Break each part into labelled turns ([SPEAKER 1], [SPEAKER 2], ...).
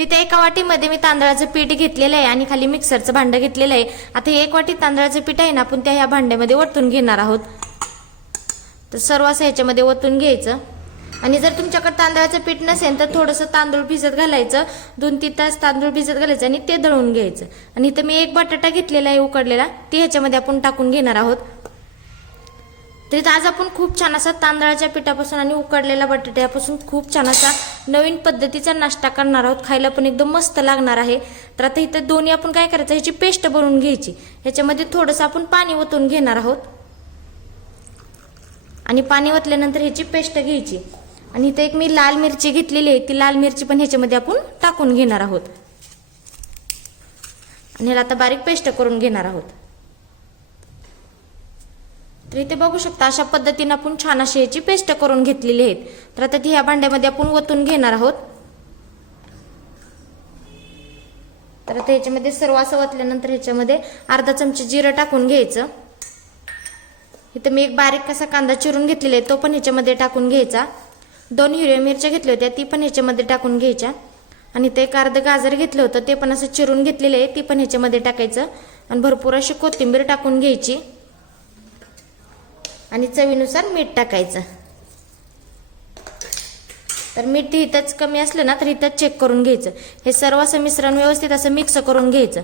[SPEAKER 1] तर इथे एका वाटीमध्ये मी तांदळाचं पीठ घेतलेलं आहे आणि खाली मिक्सरचं भांडं घेतलेलं आहे. आता हे एक वाटी तांदळाचं पीठ आहे ना आपण त्या ह्या भांड्यामध्ये ओतून घेणार आहोत. तर सर्व असं ह्याच्यामध्ये ओतून घ्यायचं. आणि जर तुमच्याकडे तांदळाचं पीठ नसेल तर थोडंसं तांदूळ भिजत घालायचं. दोन तीन तास तांदूळ भिजत घालायचं आणि ते दळून घ्यायचं. आणि इथं मी एक बटाटा घेतलेला आहे उकडलेला ते ह्याच्यामध्ये आपण टाकून घेणार आहोत. तर इथं आज आपण खूप छान असा तांदळाच्या पिठापासून आणि उकडलेल्या बटाट्यापासून खूप छान असा नवीन पद्धतीचा नाश्ता करणार आहोत. खायला पण एकदम मस्त लागणार आहे. तर आता इथं दोन्ही आपण काय करायचं? ह्याची पेस्ट बनवून घ्यायची. ह्याच्यामध्ये थोडंसं आपण पाणी ओतून घेणार आहोत. आणि पाणी ओतल्यानंतर ह्याची पेस्ट घ्यायची. आणि इथे एक मी लाल मिरची घेतलेली आहे. ती लाल मिरची पण ह्याच्यामध्ये आपण टाकून घेणार आहोत. आणि ह्याला आता बारीक पेस्ट करून घेणार आहोत. तर इथे बघू शकता अशा पद्धतीने आपण छान अशी याची पेस्ट करून घेतलेली आहेत. तर आता ह्या भांड्यामध्ये आपण ओतून घेणार आहोत. तर आता ह्याच्यामध्ये सर्व असं ओतल्यानंतर ह्याच्यामध्ये अर्धा चमचे जिरं टाकून घ्यायचं. इथं मी एक बारीक कसा कांदा चिरून घेतलेला आहे तो पण ह्याच्यामध्ये टाकून घ्यायचा. दोन हिरव्या मिरच्या घेतल्या होत्या ती पण ह्याच्यामध्ये टाकून घ्यायच्या. आणि ते एक अर्ध गाजर घेतलं होतं ते पण असं चिरून घेतलेलं आहे ती पण ह्याच्यामध्ये टाकायचं. आणि भरपूर अशी कोथिंबीर टाकून घ्यायची. आणि चवीनुसार मीठ टाकायचं. तर मीठ इथंच कमी असलं ना तर इथंच चेक करून घ्यायचं. हे सर्व असं मिश्रण व्यवस्थित असं मिक्स करून घ्यायचं.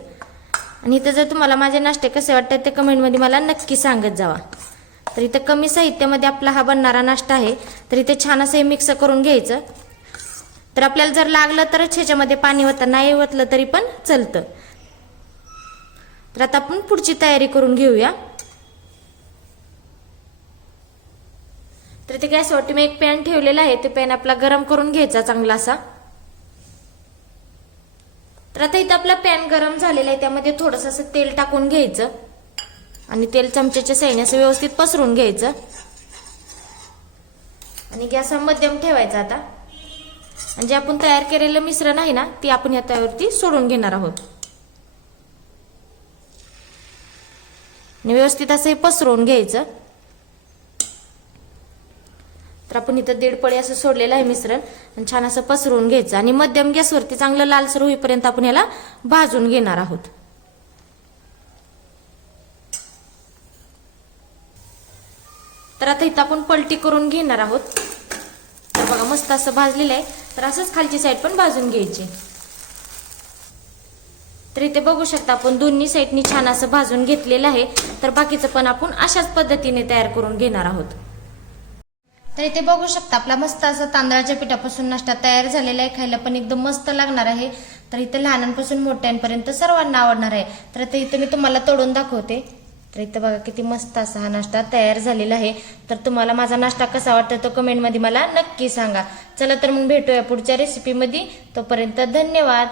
[SPEAKER 1] आणि इथं जर तुम्हाला माझे नाश्ते कसे वाटतात ते कमेंटमध्ये मला नक्की सांगत जावा. तर इथं कमी साहित्यामध्ये आपला हा बनणारा नाश्ता आहे. तर इथे छान असं हे मिक्स करून घ्यायचं. तर आपल्याला जर लागलं तरच ह्याच्यामध्ये पाणी होतं नाही ओतलं तरी पण चालतं. तर आता आपण पुढची तयारी करून घेऊया. तर इथे गॅसवरती मी एक पॅन ठेवलेला आहे. ते पॅन आपला गरम करून घ्यायचा चांगला असा. तर आता इथं आपला पॅन गरम झालेला आहे. त्यामध्ये थोडंसं असं तेल टाकून घ्यायचं. आणि तेल चमच्याच्या साईने असं व्यवस्थित पसरून घ्यायचं. आणि गॅस हा मध्यम ठेवायचा आता. आणि जे आपण तयार केलेलं मिश्रण आहे ना ते आपण या तव्यावरती सोडून घेणार आहोत. आणि व्यवस्थित असं हे पसरवून घ्यायचं. तर आपण इथं दीड पळी असं सोडलेलं आहे मिश्रण. आणि छान असं पसरवून घ्यायचं. आणि मध्यम गॅसवरती चांगलं लालसर होईपर्यंत आपण याला भाजून घेणार आहोत. तर आता इथं आपण पलटी करून घेणार आहोत. तर बघा मस्त असं भाजलेलं आहे. तर असंच खालची साईड पण भाजून घ्यायची. तर इथे बघू शकता आपण दोन्ही साईडनी छान असं भाजून घेतलेलं आहे. तर बाकीचं पण आपण अशाच पद्धतीने तयार करून घेणार आहोत. तर इथे बघू शकता. आपला मस्त असा तांदळाच्या पिठापासून नाश्ता तयार झालेला आहे. खायला पण एकदम मस्त लागणार आहे. तर इथे लहानांपासून मोठ्यांपर्यंत सर्वांना आवडणार आहे. तर ते इथे मी तुम्हाला तोडून दाखवते. तर इथं बघा किती मस्त असा हा नाश्ता तयार झालेला आहे. तर तुम्हाला माझा नाश्ता कसा वाटतो तो कमेंटमध्ये मला नक्की सांगा. चला तर मग भेटूया पुढच्या रेसिपीमध्ये तोपर्यंत धन्यवाद.